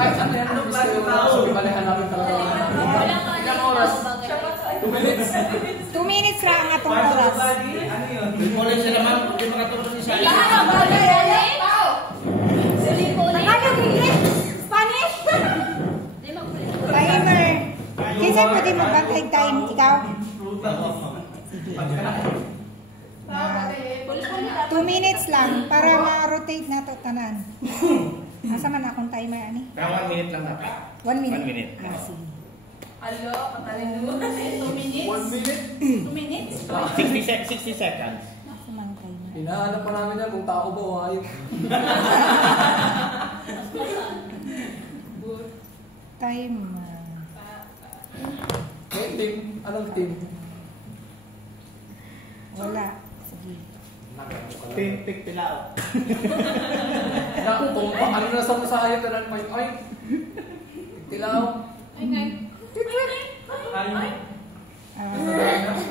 Kahit ano yan, ano klase tao? Balihan namin talaga. Ilang oras? 2 minutes. 2 minutes lang ang atong oras. Ano yun? Ulit sila ma'am, hindi makatulog si Shali. Tagalog, English, Spanish. Timer. Kinsa pwede magbantay time? Ikaw? Sige. 2 minutes lang para ma-rotate na ito tanan. Asa man akong timer, ani? 1 minute lang natin. 1 minute? 1 minute. Sige. Alo, patalin mo kasi 2 minutes. 1 minute? 2 minutes? 60 seconds. Asa man timer? Hinahanap pa namin yan kung tao ba o hayop. Timer. May team. Anong team? Wala. Sige. Pick pilao. Naku, kung ano na sa hayop na may ay. Tilaw. Ay, ngay. Ay.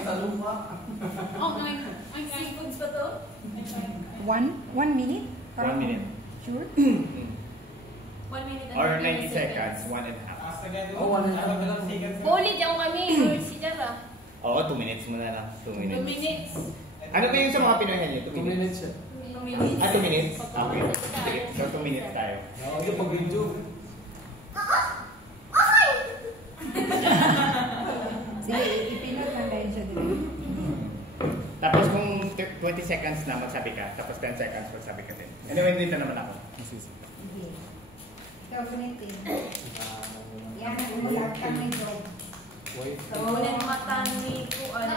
Sa lupa. Oh, ngay. Ay, ngay. Foods pa to? 1 minute? 1 minute. Sure? 1 minute and Or 30 90 seconds, 1.5. Oh, 1.5. Ulit yung kami. Si Jara. Oo, 2 minutes muna lang. 2 2 minutes. minutes. Ano ba yung sa mga Pinoy niyo? 2 minutes siya. 2 minutes. 2 minutes? Okay. Sige, so 2 minutes tayo. Oo, yung pag-video. Sige, ipinot lang dahil siya dito. Tapos kung 20 seconds na magsabi ka, tapos 10 seconds magsabi ka din. Anyway, dito naman ako. Sige. Ikaw, punitin. Yan, umulat ka may job. So, ulit mata ni Kuan.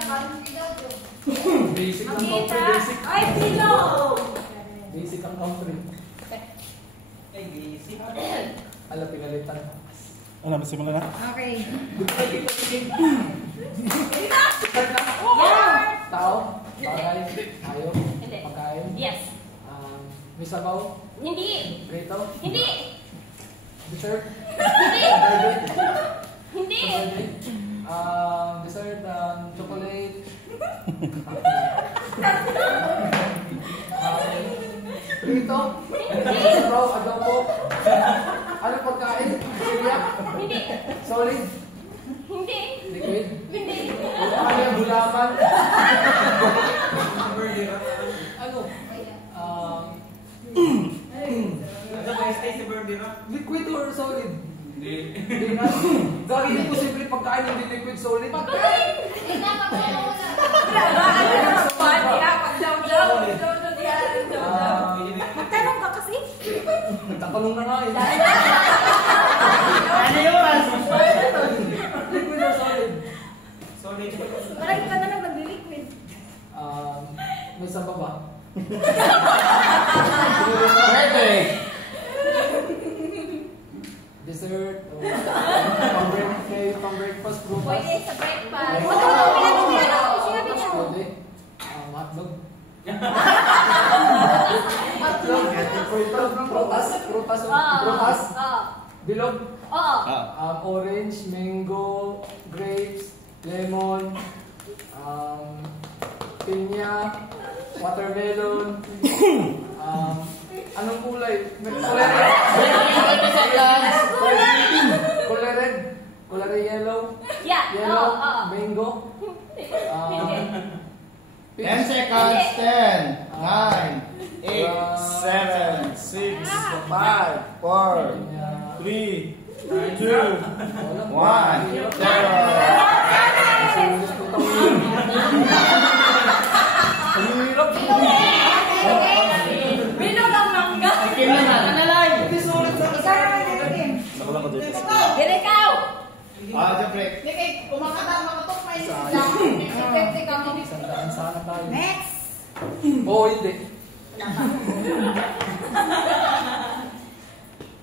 Basic ang country, Makita. basic. Ay, sino? Basic ang country. Ay, basic. Ala, pinalitan. Ano, masimula na? Okay. Tao, bagay, hayop, Hindi. pagkain. Yes. May sabaw, Hindi. prito, Hindi. dessert, Hindi. burger, Hindi. dessert, chocolate, prito, sabaw, adobo, ano pagkain, siriyak, Hindi. solid, Hindi. liquid, Hindi. ano yung gulaman, ano, liquid or solid? Hindi na. Gagi, hindi posible pagkain hindi liquid, solid. Magtanong ka kasi? Nagtatanong na nga eh. Ano yun? Liquid or solid? Marami ka na lang nag-liquid. May samba ba? Birthday! Dessert? Pang breakfast, Pwede prutas? sa breakfast. Sinabi niya. Pwede? Hotdog? Hotdog? Prutas? Prutas? Prutas? Bilog? Oo. Orange, mango, grapes, lemon, pinya, watermelon, anong kulay? Kulay red? Kulay red? Kulay yellow? Yeah. Yellow? Oo. Mango? 10 seconds, 10, 9, 8, 7, 6, 5, 4, 3, 2, 1, 0. Binog ang mangga. Hindi sulit sa Ikaw naman natin. Nakulang ko dito. Dili ikaw. Jeffrey. Sandaan sana tayo. Next. Oo, hindi.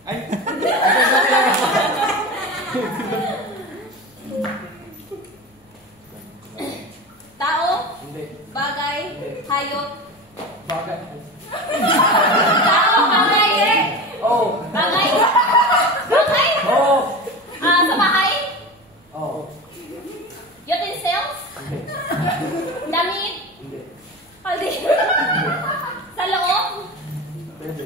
Ay, Tao, Hindi. bagay, hayop. Bagay. Tao, bagay. Oo. Bagay. Bagay. Oo. Sa bahay. Oo. Utensils. Damit. Hindi. Haldi. Sa loob. Pwede.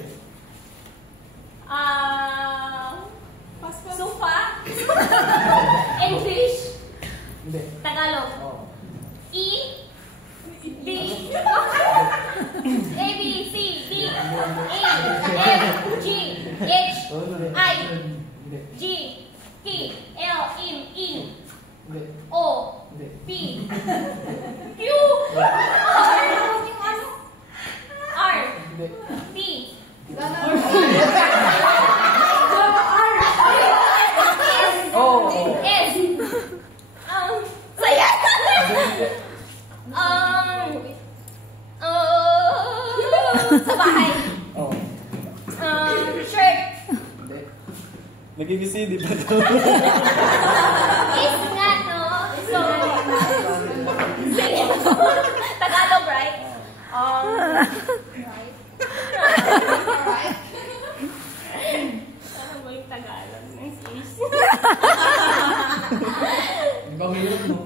H, Hindi. I, Hindi. G, T, L, M, E, Hindi. O, Hindi. P, Q, R, yung ano? R, Hindi. T, Oh. S, saya. Sa bahay. Oh. Shirt. Hindi. Nag-ABC, di ba ito? Is nga, no? So, Tagalog, right? Right. Ano ba yung Tagalog ng sis? Ang hirap, no?